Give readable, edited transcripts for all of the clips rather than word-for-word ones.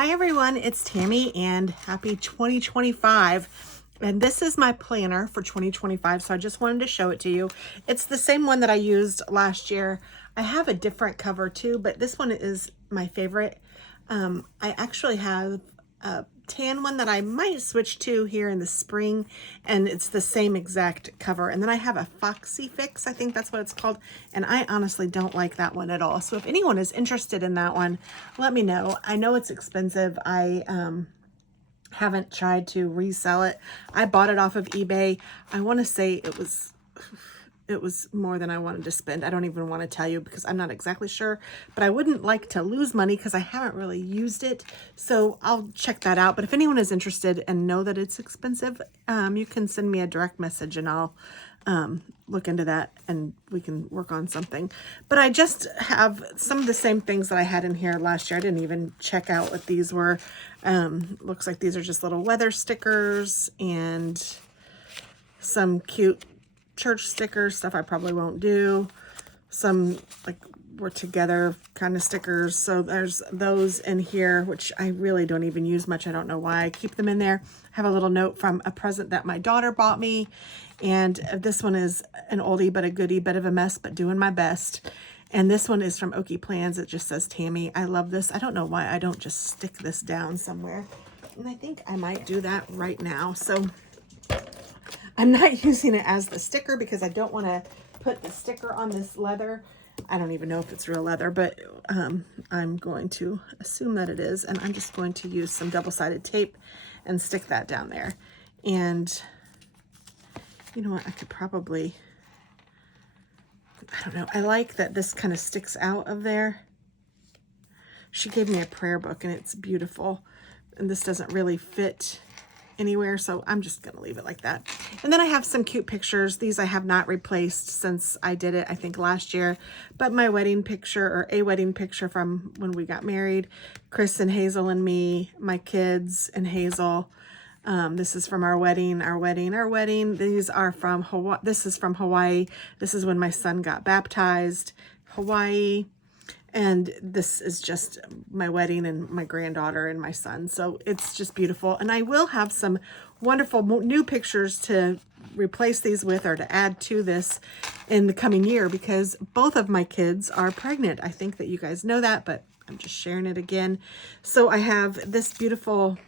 Hi everyone, it's Tammy and happy 2025. And this is my planner for 2025, so I just wanted to show it to you. It's the same one that I used last year. I have a different cover too, but this one is my favorite. I actually have a tan one that I might switch to here in the spring, and it's the same exact cover. And then I have a Foxy Fix, I think that's what it's called, and I honestly don't like that one at all. So if anyone is interested in that one, let me know. I know it's expensive. I haven't tried to resell it. I bought it off of eBay. I want to say it was more than I wanted to spend. I don't even want to tell you because I'm not exactly sure, but I wouldn't like to lose money because I haven't really used it. So I'll check that out. But if anyone is interested and know that it's expensive, you can send me a direct message and I'll look into that and we can work on something. But I just have some of the same things that I had in here last year. I didn't even check out what these were. Looks like these are just little weather stickers and some cute church stickers, stuff I probably won't do, some like we're together kind of stickers. So there's those in here, which I really don't even use much. I don't know why I keep them in there. I have a little note from a present that my daughter bought me, and this one is an oldie but a goodie, bit of a mess but doing my best. And this one is from Okie Plans. It just says Tammy. I love this. I don't know why I don't just stick this down somewhere, and I think I might do that right now. So I'm not using it as the sticker because I don't want to put the sticker on this leather. I don't even know if it's real leather, but I'm going to assume that it is. And I'm just going to use some double-sided tape and stick that down there. And you know what? I could probably, I don't know. I like that this kind of sticks out of there. She gave me a prayer book and it's beautiful. And this doesn't really fit anywhere, so I'm just gonna leave it like that. And then I have some cute pictures. These I have not replaced since I did it, I think last year, but my wedding picture, or a wedding picture from when we got married, Chris and Hazel and me, my kids and Hazel. This is from our wedding. These are from Hawaii. This is from Hawaii. This is when my son got baptized, Hawaii. And this is just my wedding and my granddaughter and my son. So it's just beautiful. And I will have some wonderful new pictures to replace these with or to add to this in the coming year because both of my kids are pregnant. I think that you guys know that, but I'm just sharing it again. So I have this beautiful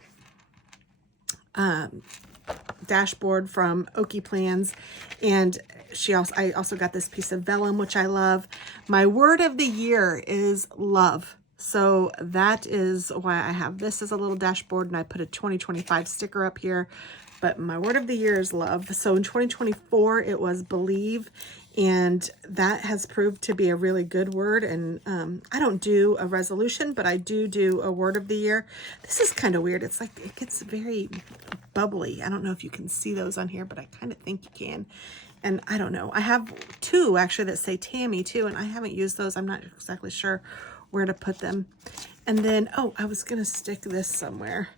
dashboard from Okie Plans, and I also got this piece of vellum, which I love. My word of the year is love. So that is why I have this as a little dashboard, and I put a 2025 sticker up here. But my word of the year is love. So in 2024, it was believe, and that has proved to be a really good word. And I don't do a resolution, but I do a word of the year. This is kind of weird. It's like it gets very bubbly. I don't know if you can see those on here, but I kind of think you can. And I don't know. I have two actually that say Tammy too, and I haven't used those. I'm not exactly sure where to put them. And then, oh, I was going to stick this somewhere.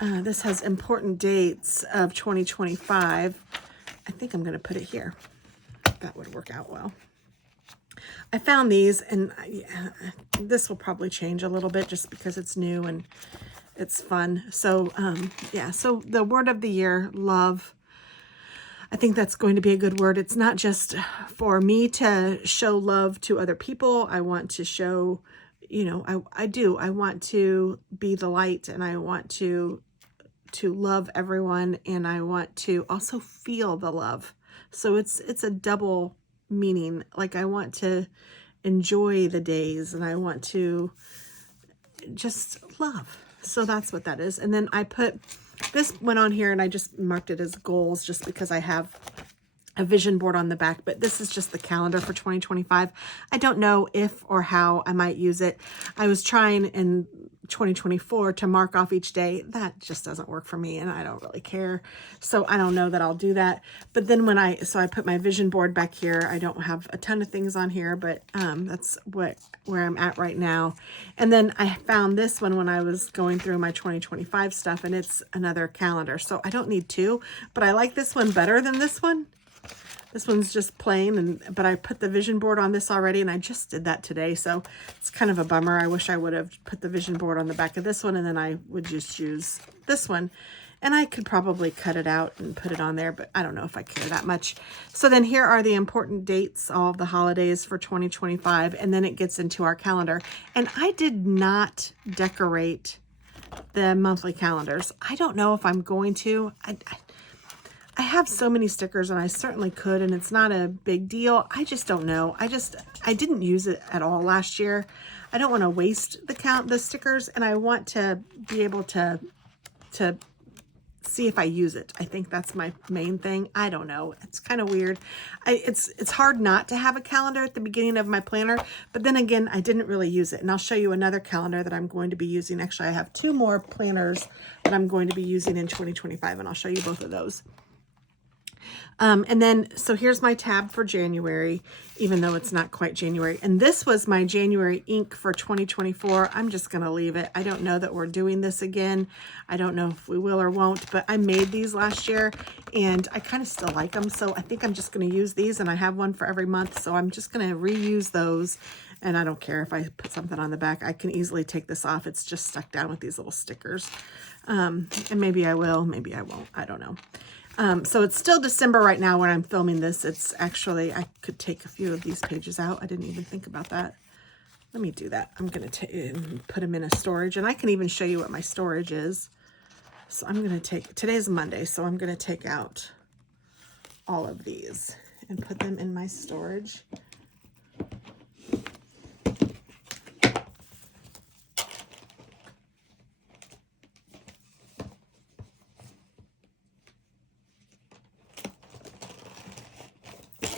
This has important dates of 2025. I think I'm going to put it here. That would work out well. I found these, and this will probably change a little bit just because it's new and it's fun. So, yeah, so the word of the year, love. I think that's going to be a good word. It's not just for me to show love to other people. I want to show, you know, I want to be the light, and I want to love everyone, and I want to also feel the love. So it's a double meaning. Like I want to enjoy the days, and I want to just love. So that's what that is. And then I put this one on here, and I just marked it as goals just because I have a vision board on the back, but this is just the calendar for 2025. I don't know if or how I might use it. I was trying in 2024 to mark off each day. That just doesn't work for me, and I don't really care. So I don't know that I'll do that. But then when I put my vision board back here. I don't have a ton of things on here, but that's where I'm at right now. And then I found this one when I was going through my 2025 stuff, and it's another calendar. So I don't need two, but I like this one better than this one. This one's just plain, but I put the vision board on this already, and I just did that today, so it's kind of a bummer. I wish I would have put the vision board on the back of this one, and then I would just use this one. And I could probably cut it out and put it on there, but I don't know if I care that much. So then here are the important dates, all of the holidays for 2025, and then it gets into our calendar. And I did not decorate the monthly calendars. I don't know if I'm going to. I have so many stickers, and I certainly could, and it's not a big deal. I just don't know. I didn't use it at all last year. I don't want to waste the stickers, and I want to be able to see if I use it. I think that's my main thing. I don't know. It's kind of weird. It's hard not to have a calendar at the beginning of my planner, but then again, I didn't really use it. And I'll show you another calendar that I'm going to be using. Actually, I have 2 more planners that I'm going to be using in 2025, and I'll show you both of those. And then, so here's my tab for January, even though it's not quite January. And this was my January ink for 2024. I'm just going to leave it. I don't know that we're doing this again. I don't know if we will or won't, but I made these last year and I kind of still like them. So I think I'm just going to use these, and I have one for every month. So I'm just going to reuse those. And I don't care if I put something on the back. I can easily take this off. It's just stuck down with these little stickers. And maybe I will, maybe I won't. I don't know. So it's still December right now when I'm filming this. It's actually, I could take a few of these pages out. I didn't even think about that. Let me do that. I'm going to put them in a storage, and I can even show you what my storage is. So I'm going to today's Monday, so I'm going to take out all of these and put them in my storage.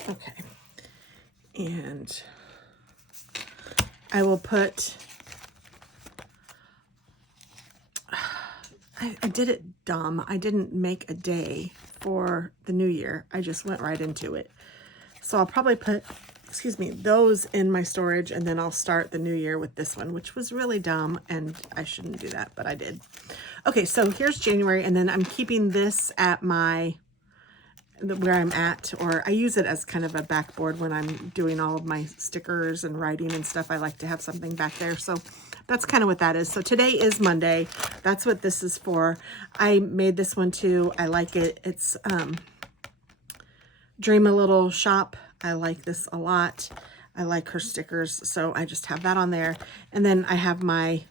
Okay, and I will put, I did it dumb. I didn't make a day for the new year. I just went right into it. So I'll probably put, excuse me, those in my storage, and then I'll start the new year with this one, which was really dumb, and I shouldn't do that, but I did. Okay, so here's January, and then I'm keeping this at where I'm at, or I use it as kind of a backboard when I'm doing all of my stickers and writing and stuff. I like to have something back there. So that's kind of what that is. So today is Monday. That's what this is for. I made this one too. I like it. It's Dream a Little Shop. I like this a lot. I like her stickers. So I just have that on there. And then I have my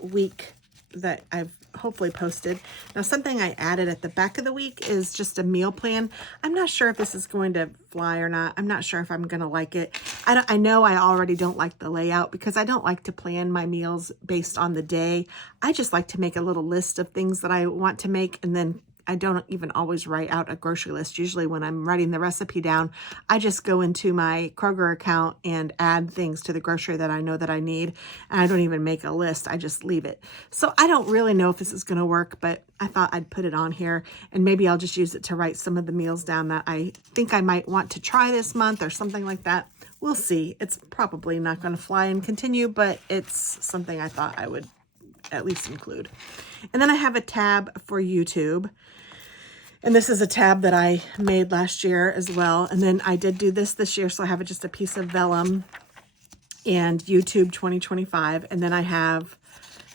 week that I've hopefully posted. Now, something I added at the back of the week is just a meal plan. I'm not sure if this is going to fly or not. I'm not sure if I'm going to like it. I know I already don't like the layout because I don't like to plan my meals based on the day. I just like to make a little list of things that I want to make, and then I don't even always write out a grocery list. Usually when I'm writing the recipe down, I just go into my Kroger account and add things to the grocery that I know that I need. And I don't even make a list. I just leave it. So I don't really know if this is going to work, but I thought I'd put it on here, and maybe I'll just use it to write some of the meals down that I think I might want to try this month or something like that. We'll see. It's probably not going to fly and continue, but it's something I thought I would at least include. And then I have a tab for YouTube. And this is a tab that I made last year as well. And then I did do this year, so I have just a piece of vellum and YouTube 2025. And then I have,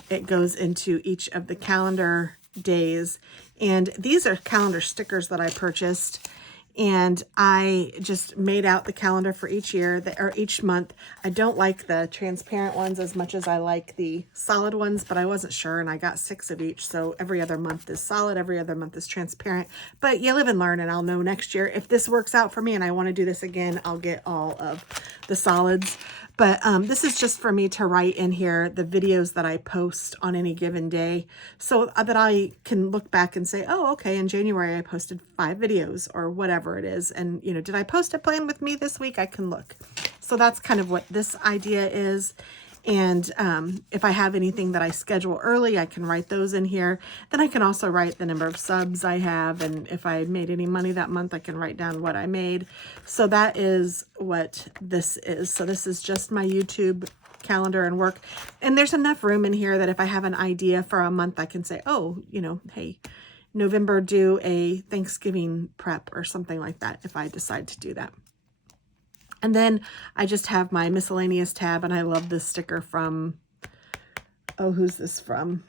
it goes into each of the calendar days. And these are calendar stickers that I purchased. And I just made out the calendar for each year, or each month. I don't like the transparent ones as much as I like the solid ones, but I wasn't sure, and I got 6 of each. So every other month is solid, every other month is transparent. But you live and learn, and I'll know next year. If this works out for me and I want to do this again, I'll get all of the solids. But this is just for me to write in here the videos that I post on any given day, so that I can look back and say, oh, okay, in January I posted 5 videos or whatever it is. And, you know, did I post a plan with me this week? I can look. So that's kind of what this idea is. And if I have anything that I schedule early, I can write those in here. Then I can also write the number of subs I have. And if I made any money that month, I can write down what I made. So that is what this is. So this is just my YouTube calendar and work. And there's enough room in here that if I have an idea for a month, I can say, oh, you know, hey, November do a Thanksgiving prep or something like that if I decide to do that. And then I just have my miscellaneous tab, and I love this sticker from, oh, who's this from?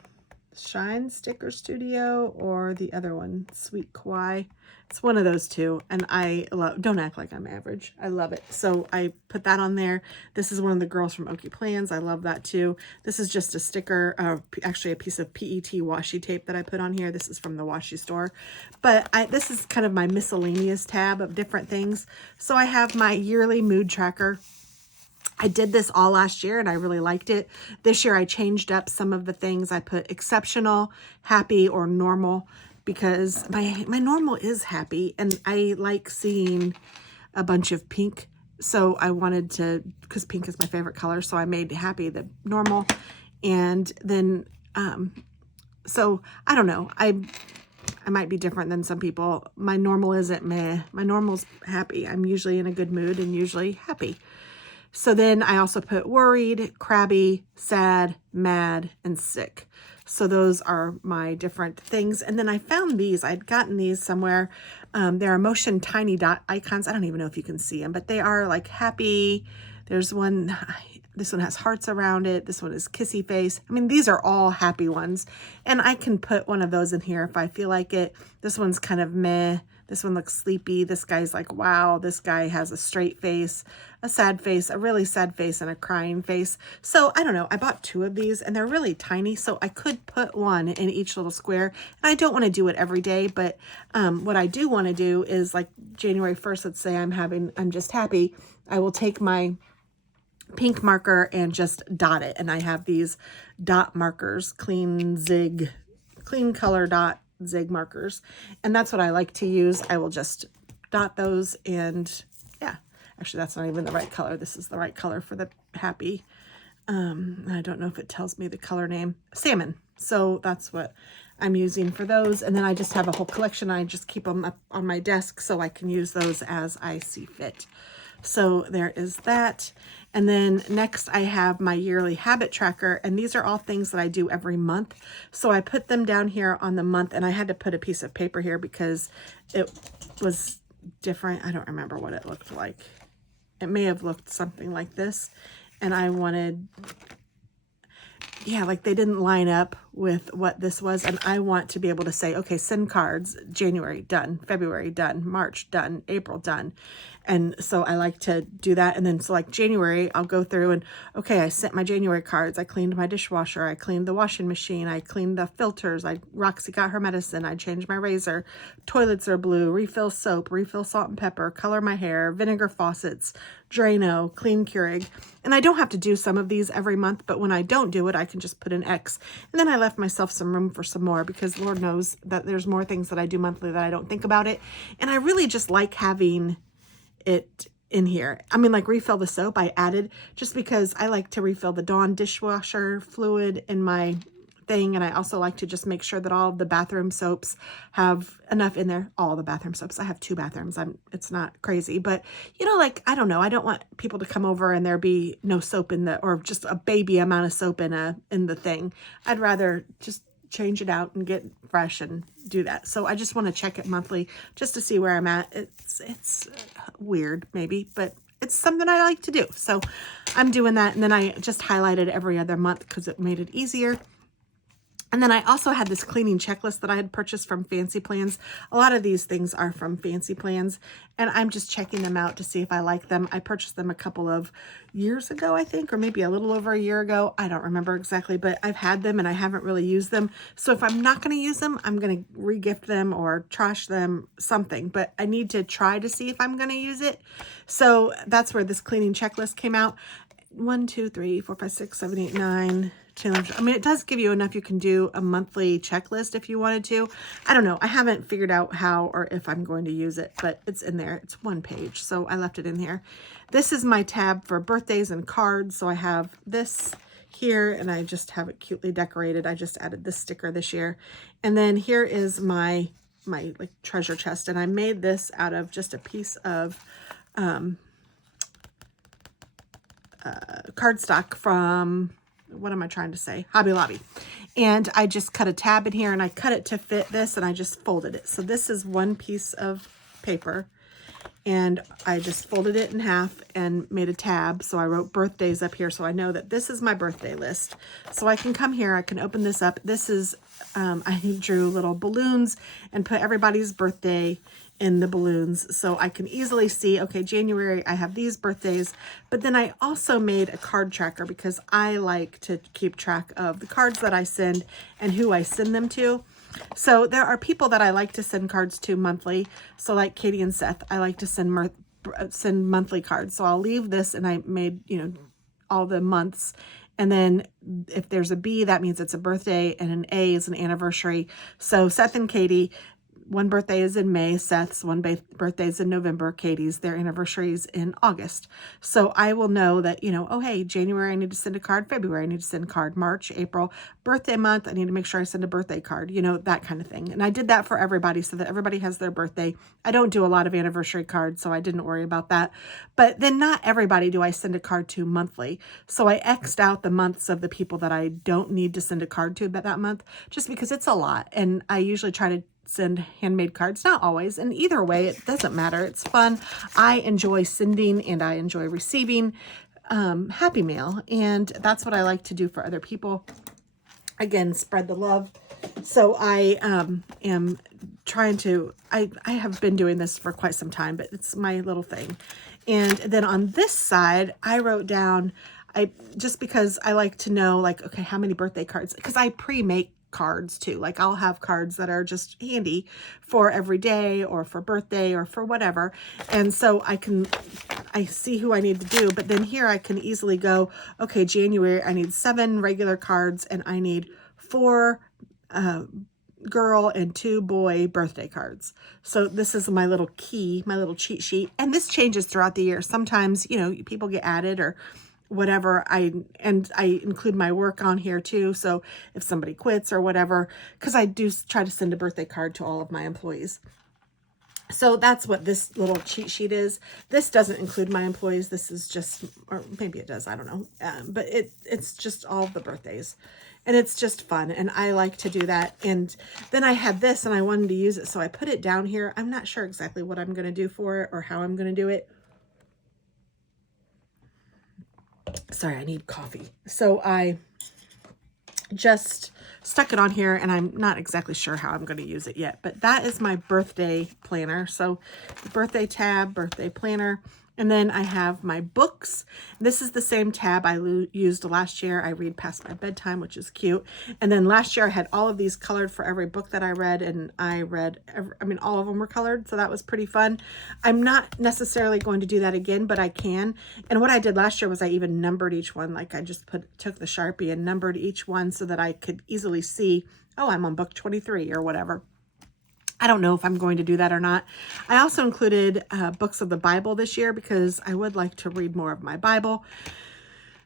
Shine Sticker Studio or the other one, Sweet Kawaii. It's one of those two, and I love, don't act like I'm average. I love it. So I put that on there. This is one of the girls from Okie Plans. I love that too. This is just a sticker, actually a piece of PET washi tape that I put on here. This is from the washi store. But this is kind of my miscellaneous tab of different things. So I have my yearly mood tracker. I did this all last year and I really liked it. This year I changed up some of the things. I put exceptional, happy, or normal because my normal is happy and I like seeing a bunch of pink. So I wanted to, because pink is my favorite color, so I made happy the normal. And then, so I don't know. I might be different than some people. My normal isn't meh. My normal's happy. I'm usually in a good mood and usually happy. So then I also put worried, crabby, sad, mad, and sick. So those are my different things. And then I found these. I'd gotten these somewhere. They're emotion tiny dot icons. I don't even know if you can see them, but they are like happy. There's one, this one has hearts around it. This one is kissy face. I mean, these are all happy ones. And I can put one of those in here if I feel like it. This one's kind of meh. This one looks sleepy. This guy's like, wow. This guy has a straight face, a sad face, a really sad face, and a crying face. So I don't know. I bought two of these and they're really tiny. So I could put one in each little square. And I don't want to do it every day. But what I do want to do is like January 1st, let's say I'm just happy. I will take my pink marker and just dot it. And I have these dot markers, clean color dot zig markers, and that's what I like to use. I will just dot those, and yeah, actually that's not even the right color. This is the right color for the happy. I don't know if it tells me the color name, salmon. So that's what I'm using for those. And then I just have a whole collection. I just keep them up on my desk so I can use those as I see fit. So there is that. And then next I have my yearly habit tracker, and these are all things that I do every month. So I put them down here on the month, and I had to put a piece of paper here because it was different. I don't remember what it looked like. It may have looked something like this, and I wanted, yeah, like they didn't line up with what this was. And I want to be able to say, okay, send cards, January, done, February, done, March, done, April, done. And so I like to do that. And then so like January, I'll go through and, okay, I sent my January cards. I cleaned my dishwasher. I cleaned the washing machine. I cleaned the filters. Roxy got her medicine. I changed my razor. Toilets are blue. Refill soap. Refill salt and pepper. Color my hair. Vinegar faucets. Drano. Clean Keurig. And I don't have to do some of these every month, but when I don't do it, I can just put an X. And then I left myself some room for some more because Lord knows that there's more things that I do monthly that I don't think about it. And I really just like having it in here. I mean, like refill the soap I added just because I like to refill the Dawn dishwasher fluid in my thing. And I also like to just make sure that all of the bathroom soaps have enough in there. All the bathroom soaps. I have 2 bathrooms. It's not crazy, but you know, like, I don't know. I don't want people to come over and there be no soap in the, or just a baby amount of soap in the thing. I'd rather just change it out and get fresh and do that. So I just want to check it monthly just to see where I'm at. It's weird maybe, but it's something I like to do. So I'm doing that. And then I just highlighted every other month because it made it easier. And then I also had this cleaning checklist that I had purchased from Fancy Plans. A lot of these things are from Fancy Plans, and I'm just checking them out to see if I like them. I purchased them a couple of years ago, I think, or maybe a little over a year ago. I don't remember exactly, but I've had them and I haven't really used them. So if I'm not going to use them, I'm going to re-gift them or trash them, something. But I need to try to see if I'm going to use it. So that's where this cleaning checklist came out. 1, 2, 3, 4, 5, 6, 7, 8, 9, 10. I mean, it does give you enough. You can do a monthly checklist if you wanted to. I don't know. I haven't figured out how or if I'm going to use it, but it's in there. It's 1 page, so I left it in here. This is my tab for birthdays and cards. So I have this here, and I just have it cutely decorated. I just added this sticker this year. And then here is my like treasure chest, and I made this out of just a piece of cardstock from, what am I trying to say? Hobby Lobby. And I just cut a tab in here, and I cut it to fit this, and I just folded it. So this is one piece of paper, and I just folded it in half and made a tab. So I wrote birthdays up here, so I know that this is my birthday list. So I can come here, I can open this up. This is, I drew little balloons and put everybody's birthday in the balloons, so I can easily see, okay, January, I have these birthdays. But then I also made a card tracker because I like to keep track of the cards that I send and who I send them to. So there are people that I like to send cards to monthly. So like Katie and Seth, I like to send monthly cards. So I'll leave this, and I made, you know, all the months. And then if there's a B, that means it's a birthday, and an A is an anniversary. So Seth and Katie, one birthday is in May, Seth's one birthday is in November, Katie's, their anniversaries in August. So I will know that, you know, oh, hey, January, I need to send a card. February, I need to send a card. March, April, birthday month, I need to make sure I send a birthday card, you know, that kind of thing. And I did that for everybody so that everybody has their birthday. I don't do a lot of anniversary cards, so I didn't worry about that. But then not everybody do I send a card to monthly. So I X'd out the months of the people that I don't need to send a card to that month, just because it's a lot. And I usually try to send handmade cards, not always, and either way it doesn't matter. It's fun. I enjoy sending and I enjoy receiving happy mail, and that's what I like to do for other people. Again, spread the love. So I am trying to, I have been doing this for quite some time, but it's my little thing. And then on this side, I wrote down, just because I like to know, like, okay, how many birthday cards, because I pre-make cards too. Like I'll have cards that are just handy for every day or for birthday or for whatever. And so I see who I need to do, but then here I can easily go, okay, January, I need 7 regular cards, and I need 4 girl and 2 boy birthday cards. So this is my little key, my little cheat sheet. And this changes throughout the year. Sometimes, you know, people get added or whatever. I include my work on here too. So if somebody quits or whatever, because I do try to send a birthday card to all of my employees. So that's what this little cheat sheet is. This doesn't include my employees. This is just, or maybe it does, I don't know. But it's just all of the birthdays, and it's just fun. And I like to do that. And then I had this and I wanted to use it, so I put it down here. I'm not sure exactly what I'm going to do for it or how I'm going to do it. Sorry, I need coffee. So I just stuck it on here, and I'm not exactly sure how I'm going to use it yet, but that is my birthday planner. So the birthday tab, birthday planner. And then I have my books. This is the same tab I used last year. I read past my bedtime, which is cute. And then last year I had all of these colored for every book that I read, and I read, all of them were colored. So that was pretty fun. I'm not necessarily going to do that again, but I can. And what I did last year was I even numbered each one. Like I just took the Sharpie and numbered each one so that I could easily see, oh, I'm on book 23 or whatever. I don't know if I'm going to do that or not. I also included books of the Bible this year because I would like to read more of my Bible.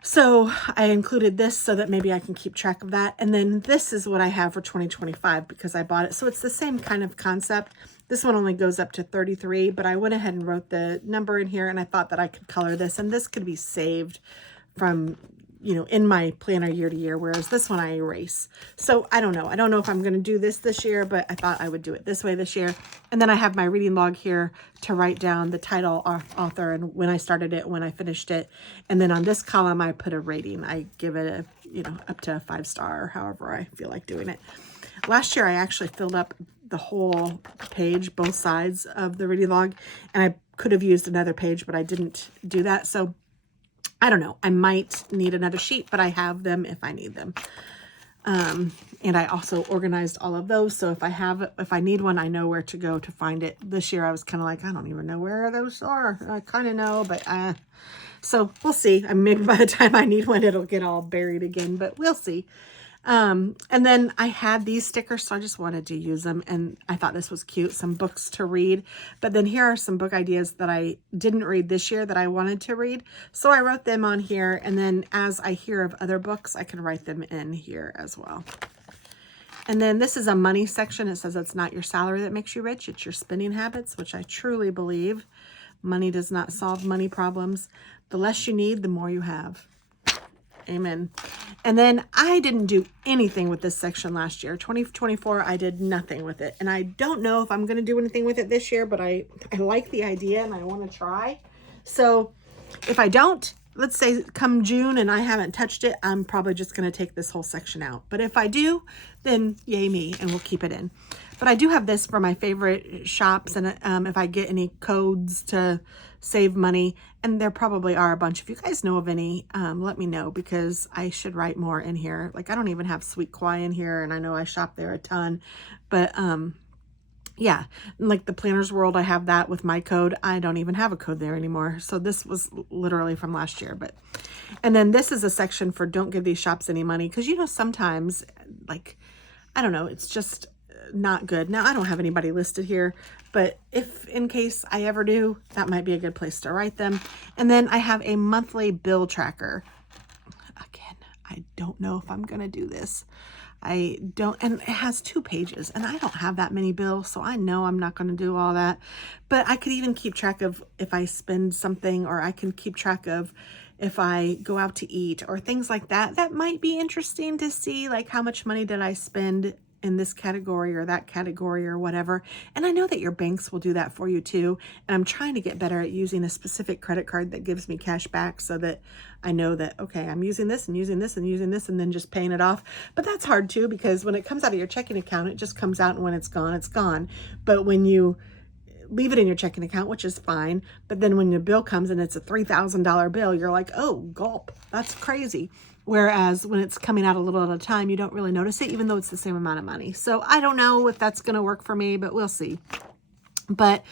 So I included this so that maybe I can keep track of that. And then this is what I have for 2025 because I bought it. So it's the same kind of concept. This one only goes up to 33, but I went ahead and wrote the number in here, and I thought that I could color this, and this could be saved from, you know, in my planner year to year, whereas this one I erase. So I don't know. I don't know if I'm going to do this year, but I thought I would do it this way this year. And then I have my reading log here to write down the title, author, and when I started it, when I finished it. And then on this column, I put a rating. I give it a, you know, up to a 5-star or however I feel like doing it. Last year, I actually filled up the whole page, both sides of the reading log, and I could have used another page, but I didn't do that. So I don't know. I might need another sheet, but I have them if I need them. And I also organized all of those. So if I need one, I know where to go to find it. This year I was kind of like, I don't even know where those are. I kind of know, but so we'll see. Maybe by the time I need one, it'll get all buried again, but we'll see. And then I had these stickers, so I just wanted to use them, and I thought this was cute, some books to read. But then here are some book ideas that I didn't read this year that I wanted to read, so I wrote them on here, and then as I hear of other books, I can write them in here as well. And then this is a money section. It says it's not your salary that makes you rich, it's your spending habits, which I truly believe. Money does not solve money problems. The less you need, the more you have. Amen. And then I didn't do anything with this section last year. 2024, I did nothing with it. And I don't know if I'm going to do anything with it this year, but I like the idea and I want to try. So if I don't, let's say come June and I haven't touched it, I'm probably just going to take this whole section out. But if I do, then yay me, and we'll keep it in. But I do have this for my favorite shops, and if I get any codes to save money, and there probably are a bunch. If you guys know of any, let me know, because I should write more in here. Like, I don't even have Sweet Kwai in here, and I know I shop there a ton. But yeah, like the Planners World, I have that with my code. I don't even have a code there anymore. So this was literally from last year. But, and then this is a section for don't give these shops any money. Because, you know, sometimes, like, I don't know, it's just not good. Now, I don't have anybody listed here, but if in case I ever do, that might be a good place to write them. And then I have a monthly bill tracker. Again, I don't know if I'm going to do this. I don't, and it has 2 pages, and I don't have that many bills, so I know I'm not going to do all that. But I could even keep track of if I spend something, or I can keep track of if I go out to eat or things like that. That might be interesting to see, like, how much money did I spend in this category or that category or whatever. And I know that your banks will do that for you too. And I'm trying to get better at using a specific credit card that gives me cash back, so that I know that, okay, I'm using this and using this and using this and then just paying it off. But that's hard too, because when it comes out of your checking account, it just comes out, and when it's gone, it's gone. But when you leave it in your checking account, which is fine, but then when your bill comes and it's a $3,000 bill, you're like, oh, gulp, that's crazy. Whereas when it's coming out a little at a time, you don't really notice it, even though it's the same amount of money. So I don't know if that's going to work for me, but we'll see. But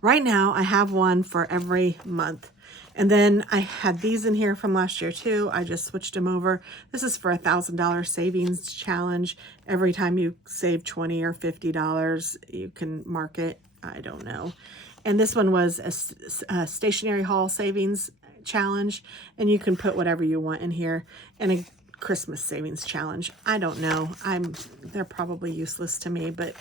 right now I have one for every month. And then I had these in here from last year too. I just switched them over. This is for $1,000 savings challenge. Every time you save $20 or $50, you can mark it. I don't know. And this one was a stationery haul savings challenge, and you can put whatever you want in here. And a Christmas savings challenge. I don't know. They're probably useless to me, but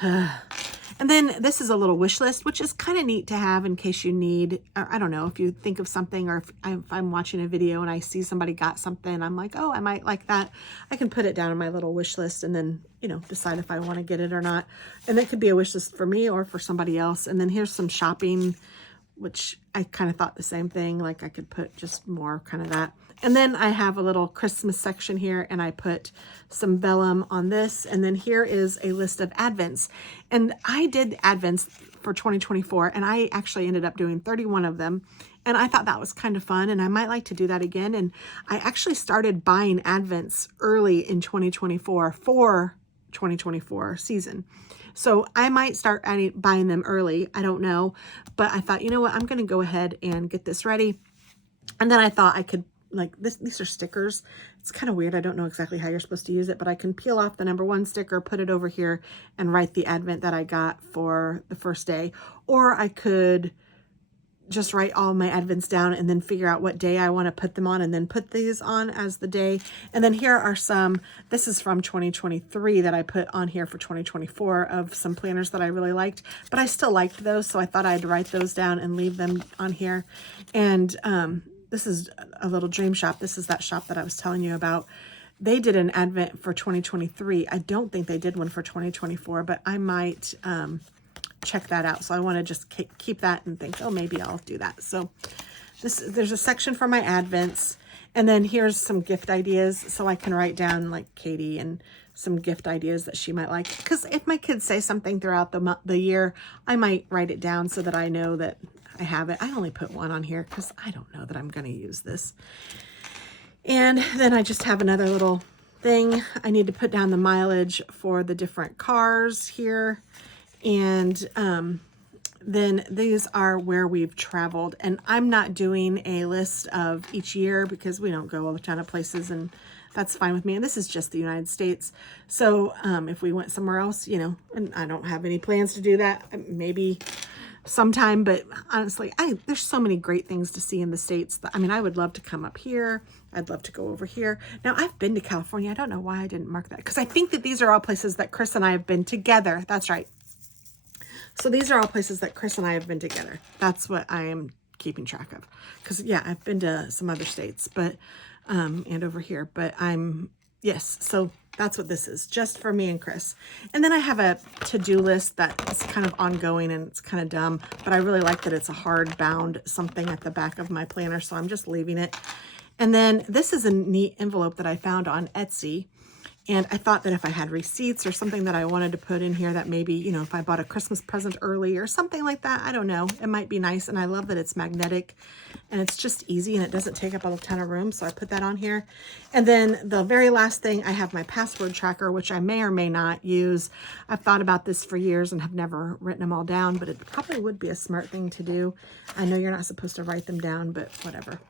and then this is a little wish list, which is kind of neat to have in case you need, or I don't know, if you think of something, or if I'm watching a video and I see somebody got something, I'm like, oh, I might like that. I can put it down on my little wish list and then, you know, decide if I want to get it or not. And it could be a wish list for me or for somebody else. And then here's some shopping, which I kind of thought the same thing. Like, I could put just more kind of that. And then I have a little Christmas section here, and I put some vellum on this. And then here is a list of advents. And I did advents for 2024, and I actually ended up doing 31 of them. And I thought that was kind of fun, and I might like to do that again. And I actually started buying advents early in 2024 for 2024 season. So I might start buying them early. I don't know. But I thought, you know what? I'm going to go ahead and get this ready. And then I thought I could, like, these are stickers. It's kind of weird. I don't know exactly how you're supposed to use it, but I can peel off the #1 sticker, put it over here, and write the advent that I got for the first day. Or I could just write all my advents down and then figure out what day I want to put them on, and then put these on as the day. And then here are some, this is from 2023 that I put on here for 2024 of some planners that I really liked, but I still liked those. So I thought I'd write those down and leave them on here. And this is a little dream shop. This is that shop that I was telling you about. They did an advent for 2023. I don't think they did one for 2024, but I might, check that out. So I want to just keep that and think, oh, maybe I'll do that. So there's a section for my advents, and then here's some gift ideas, so I can write down, like, Katie and some gift ideas that she might like. Because if my kids say something throughout the year, I might write it down so that I know that I have it. I only put one on here because I don't know that I'm going to use this. And then I just have another little thing. I need to put down the mileage for the different cars here. And then these are where we've traveled. And I'm not doing a list of each year because we don't go a ton of places, and that's fine with me. And this is just the United States. So if we went somewhere else, you know, and I don't have any plans to do that, maybe sometime. But honestly, there's so many great things to see in the States. I mean, I would love to come up here. I'd love to go over here. Now, I've been to California. I don't know why I didn't mark that, because I think that these are all places that Chris and I have been together. That's right. So these are all places that Chris and I have been together. That's what I am keeping track of. Because, yeah, I've been to some other states. But and over here, but yes, so that's what this is, just for me and Chris. And then I have a to-do list that is kind of ongoing and it's kind of dumb, but I really like that it's a hard bound something at the back of my planner, so I'm just leaving it. And then this is a neat envelope that I found on Etsy. And I thought that if I had receipts or something that I wanted to put in here, that maybe, you know, if I bought a Christmas present early or something like that, I don't know, it might be nice. And I love that it's magnetic and it's just easy and it doesn't take up a ton of room. So I put that on here. And then the very last thing, I have my password tracker, which I may or may not use. I've thought about this for years and have never written them all down, but it probably would be a smart thing to do. I know you're not supposed to write them down, but whatever.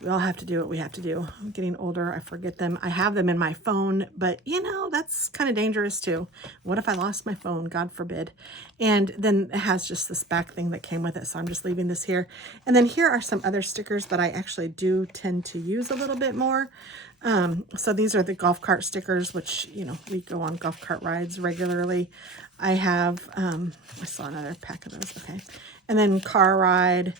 We all have to do what we have to do. I'm getting older. I forget them. I have them in my phone, but you know, that's kind of dangerous too. What if I lost my phone? God forbid. And then it has just this back thing that came with it. So I'm just leaving this here. And then here are some other stickers that I actually do tend to use a little bit more. So these are the golf cart stickers, which, you know, we go on golf cart rides regularly. I have, I saw another pack of those. Okay. And then car ride,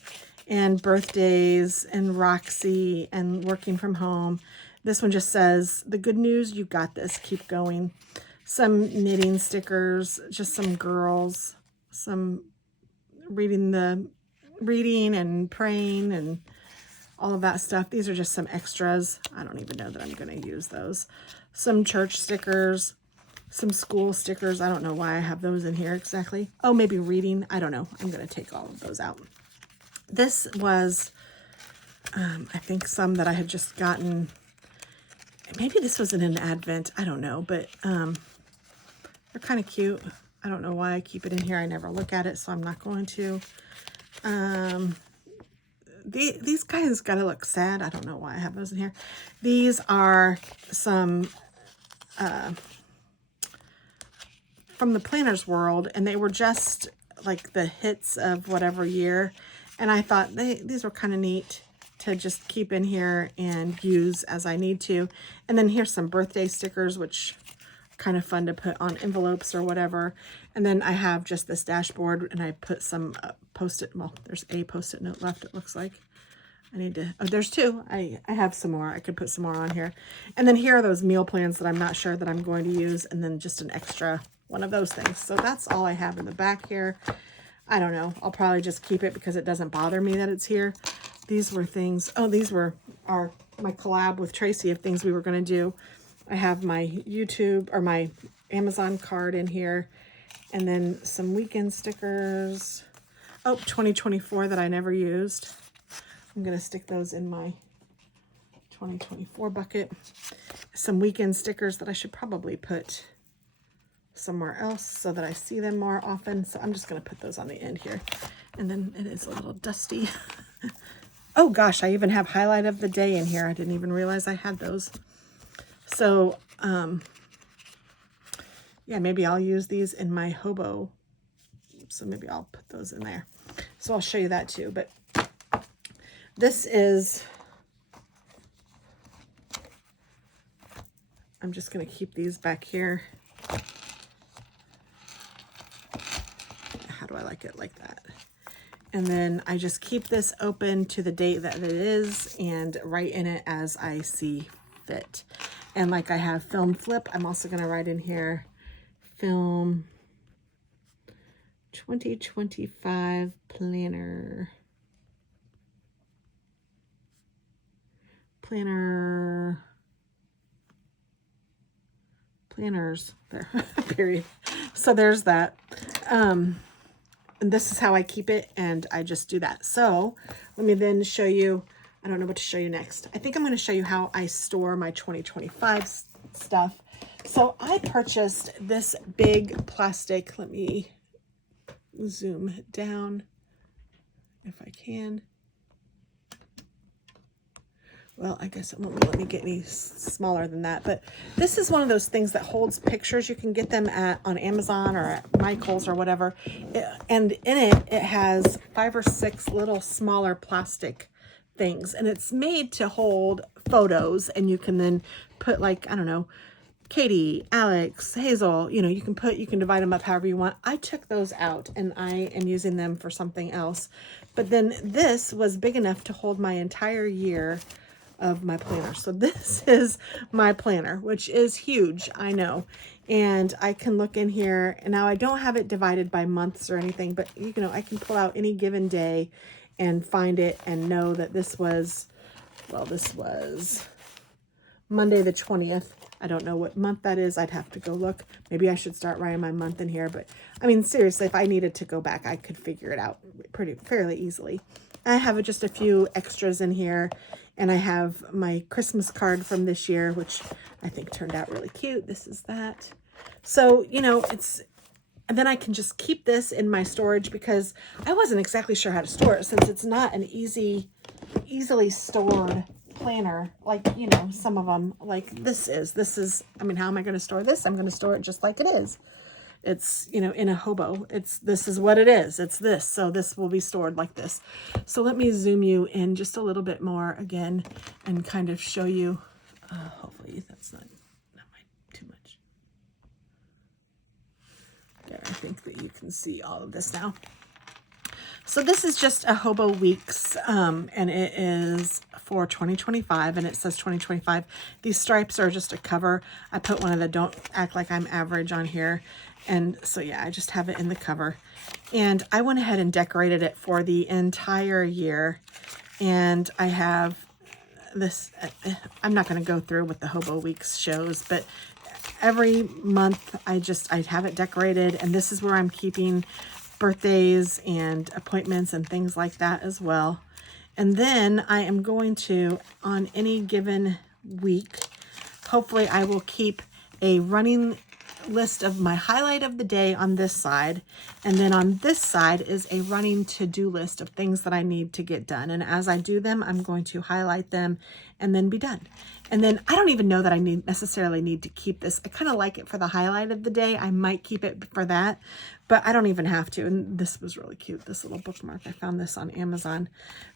and birthdays, and Roxy, and working from home. This one just says, the good news, you got this, keep going. Some knitting stickers, just some girls, some reading and praying and all of that stuff. These are just some extras. I don't even know that I'm going to use those. Some church stickers, some school stickers. I don't know why I have those in here exactly. Oh, maybe reading. I don't know. I'm going to take all of those out. This was, I think, some that I had just gotten. Maybe this was in an Advent. I don't know, but they're kind of cute. I don't know why I keep it in here. I never look at it, so I'm not going to. These guys got to look sad. I don't know why I have those in here. These are some from the Planners World, and they were just like the hits of whatever year. And I thought these were kind of neat to just keep in here and use as I need to. And then here's some birthday stickers, which are kind of fun to put on envelopes or whatever. And then I have just this dashboard, and I put some post-it, well, there's a post-it note left, it looks like. I need to, oh, there's two. I have some more. I could put some more on here. And then here are those meal plans that I'm not sure that I'm going to use, and then just an extra one of those things. So that's all I have in the back here. I don't know. I'll probably just keep it because it doesn't bother me that it's here. These were things. Oh, these were my collab with Tracy of things we were going to do. I have my YouTube or my Amazon card in here. And then some weekend stickers. Oh, 2024 that I never used. I'm going to stick those in my 2024 bucket. Some weekend stickers that I should probably put somewhere else so that I see them more often. So I'm just going to put those on the end here. And then it is a little dusty. Oh gosh, I even have highlight of the day in here. I didn't even realize I had those. So, yeah, maybe I'll use these in my hobo. So maybe I'll put those in there. So I'll show you that too. But this is, I'm just going to keep these back here. How do I like it? Like that. And then I just keep this open to the date that it is and write in it as I see fit. And like I have film flip, I'm also going to write in here film 2025 planners there. Period. So there's that. And this is how I keep it, and I just do that. So let me then show you, I don't know what to show you next. I think I'm going to show you how I store my 2025 stuff. So I purchased this big plastic, let me zoom down if I can. Well, I guess it won't let me get any smaller than that. But this is one of those things that holds pictures. You can get them on Amazon or at Michael's or whatever. And in it, it has 5 or 6 little smaller plastic things. And it's made to hold photos. And you can then put, like, I don't know, Katie, Alex, Hazel, you know, you can divide them up however you want. I took those out and I am using them for something else. But then this was big enough to hold my entire year of my planner. So this is my planner, which is huge, I know. And I can look in here, and now I don't have it divided by months or anything, but you know, I can pull out any given day and find it and know that this was, well, this was Monday the 20th. I don't know what month that is. I'd have to go look. Maybe I should start writing my month in here, but I mean, seriously, if I needed to go back, I could figure it out fairly easily. I have just a few extras in here, and I have my Christmas card from this year, which I think turned out really cute. This is that. So, you know, and then I can just keep this in my storage because I wasn't exactly sure how to store it since it's not an easily stored planner like, you know, some of them like this is, I mean, how am I going to store this? I'm going to store it just like it is. It's, you know, in a hobo. This is what it is. It's this. So this will be stored like this. So let me zoom you in just a little bit more again and kind of show you, hopefully that's not too much. There, I think that you can see all of this now. So this is just a Hobo Weeks, and it is for 2025, and it says 2025. These stripes are just a cover. I put one of the Don't Act Like I'm Average on here, and so yeah, I just have it in the cover. And I went ahead and decorated it for the entire year, and I have this, I'm not going to go through what the Hobo Weeks shows, but every month I have it decorated, and this is where I'm keeping birthdays and appointments and things like that as well. And then I am going to, on any given week, hopefully I will keep a running list of my highlight of the day on this side, and then on this side is a running to-do list of things that I need to get done. And as I do them, I'm going to highlight them and then be done. And then I don't even know that I necessarily need to keep this. I kind of like it for the highlight of the day. I might keep it for that, but I don't even have to. And this was really cute, this little bookmark. I found this on Amazon.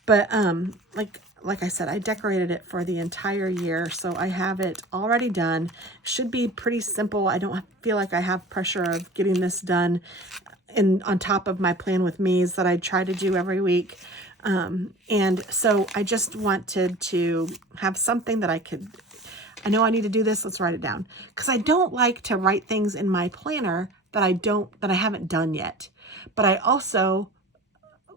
But like I said, I decorated it for the entire year, so I have it already done. Should be pretty simple. I don't feel like I have pressure of getting this done on top of my plan with me's that I try to do every week. And so I just wanted to have something that I know I need to do this, let's write it down. Because I don't like to write things in my planner that I haven't done yet. But I also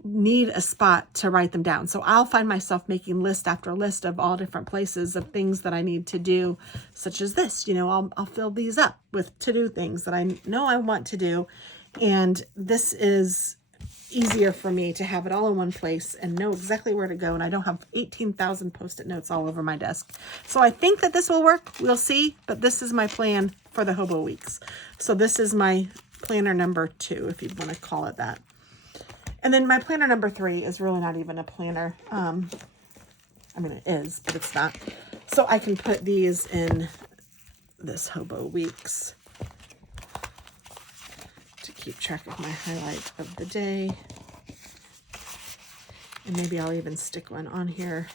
need a spot to write them down. So I'll find myself making list after list of all different places of things that I need to do, such as this. You know, I'll fill these up with to-do things that I know I want to do. And this is easier for me to have it all in one place and know exactly where to go. And I don't have 18,000 Post-it notes all over my desk. So I think that this will work. We'll see. But this is my plan for the Hobo Weeks. So this is my planner number 2, if you'd want to call it that. And then my planner number 3 is really not even a planner. I mean, it is, but it's not. So I can put these in this Hobo Weeks to keep track of my highlight of the day. And maybe I'll even stick one on here.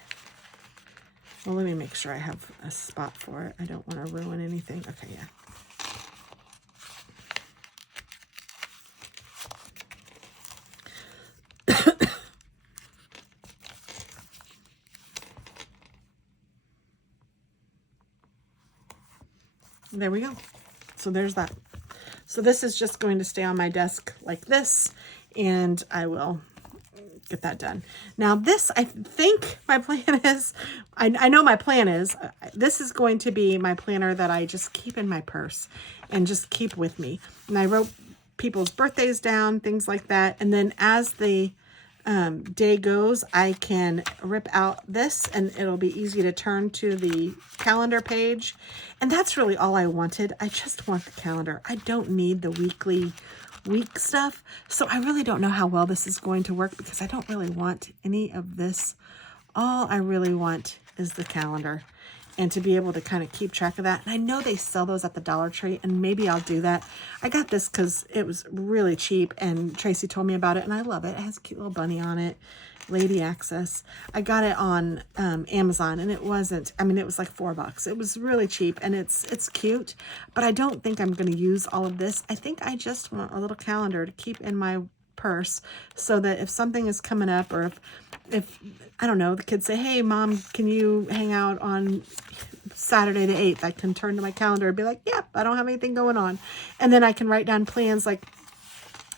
Well, let me make sure I have a spot for it. I don't want to ruin anything. Okay, yeah. There we go. So there's that. So this is just going to stay on my desk like this, and I will get that done. Now this, I think my plan is, I know my plan is, this is going to be my planner that I just keep in my purse and just keep with me. And I wrote people's birthdays down, things like that. And then as the day goes, I can rip out this and it'll be easy to turn to the calendar page. And that's really all I wanted. I just want the calendar. I don't need the week stuff. So I really don't know how well this is going to work because I don't really want any of this. All I really want is the calendar and to be able to kind of keep track of that. And I know they sell those at the Dollar Tree, and maybe I'll do that. I got this because it was really cheap, and Tracy told me about it, and I love it. It has a cute little bunny on it, Lady Access. I got it on Amazon, and it wasn't, I mean, it was like $4. It was really cheap, and it's cute, but I don't think I'm going to use all of this. I think I just want a little calendar to keep in my purse, so that if something is coming up, or if I don't know, the kids say, hey mom, can you hang out on Saturday the 8th, I can turn to my calendar and be like, yep, I don't have anything going on. And then I can write down plans, like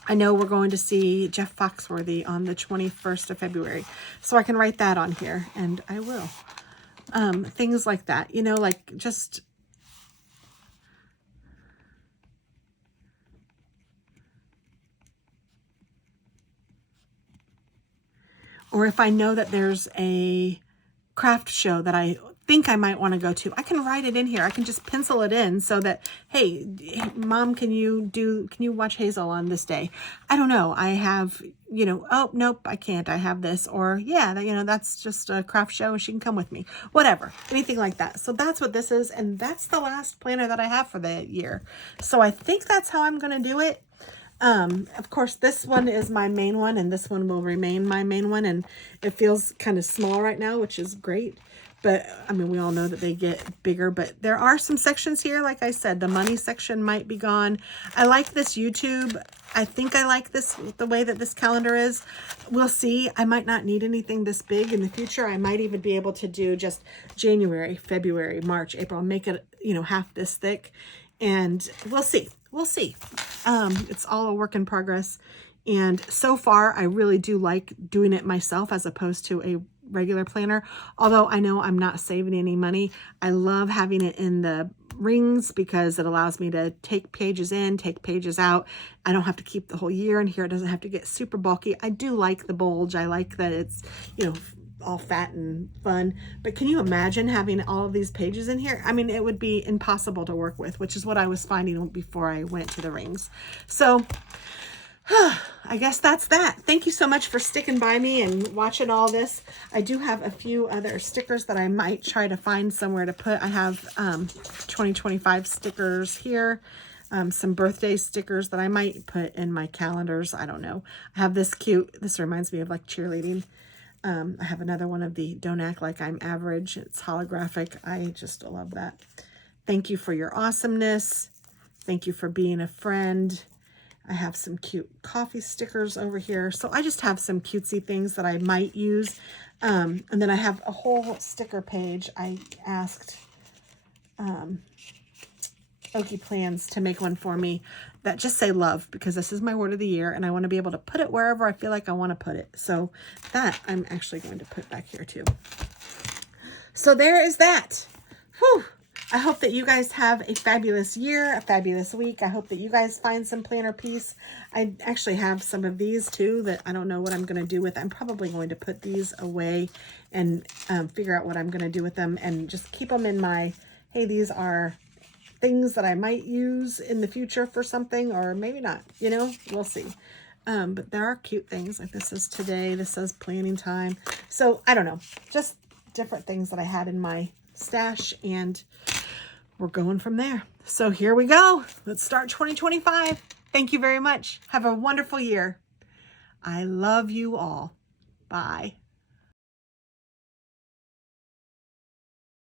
I know we're going to see Jeff Foxworthy on the 21st of February. So I can write that on here, and I will. Things like that, you know, like just... Or if I know that there's a craft show that I think I might want to go to, I can write it in here. I can just pencil it in so that, hey, mom, can you watch Hazel on this day? I don't know. I have, you know, oh, nope, I can't. I have this. Or yeah, that, you know, that's just a craft show. She can come with me, whatever, anything like that. So that's what this is. And that's the last planner that I have for the year. So I think that's how I'm going to do it. Of course, this one is my main one, and this one will remain my main one, and it feels kind of small right now, which is great. But I mean, we all know that they get bigger, but there are some sections here. Like I said, the money section might be gone. I like this YouTube. I think I like this, the way that this calendar is. We'll see. I might not need anything this big in the future. I might even be able to do just January, February, March, April, make it, you know, half this thick, and we'll see. We'll see. It's all a work in progress. And so far, I really do like doing it myself as opposed to a regular planner. Although I know I'm not saving any money. I love having it in the rings because it allows me to take pages in, take pages out. I don't have to keep the whole year in here. It doesn't have to get super bulky. I do like the bulge. I like that it's, you know, all fat and fun. But can you imagine having all of these pages in here? I mean, it would be impossible to work with, which is what I was finding before I went to the rings. So I guess that's that. Thank you so much for sticking by me and watching all this. I do have a few other stickers that I might try to find somewhere to put. I have 2025 stickers here. Some birthday stickers that I might put in my calendars. I don't know. I have this cute, this reminds me of like cheerleading. I have another one of the Don't Act Like I'm Average. It's holographic. I just love that. Thank you for your awesomeness. Thank you for being a friend. I have some cute coffee stickers over here. So I just have some cutesy things that I might use. And then I have a whole sticker page. I asked Okie Plans to make one for me that just say love, because this is my word of the year and I want to be able to put it wherever I feel like I want to put it. So that I'm actually going to put back here too. So there is that. Whew. I hope that you guys have a fabulous year, a fabulous week. I hope that you guys find some planner peace. I actually have some of these too that I don't know what I'm going to do with. I'm probably going to put these away and figure out what I'm going to do with them, and just keep them in my, hey, these are things that I might use in the future for something, or maybe not, you know, we'll see. But there are cute things, like this is today, this says planning time. So I don't know, just different things that I had in my stash, and we're going from there. So here we go. Let's start 2025. Thank you very much. Have a wonderful year. I love you all. Bye.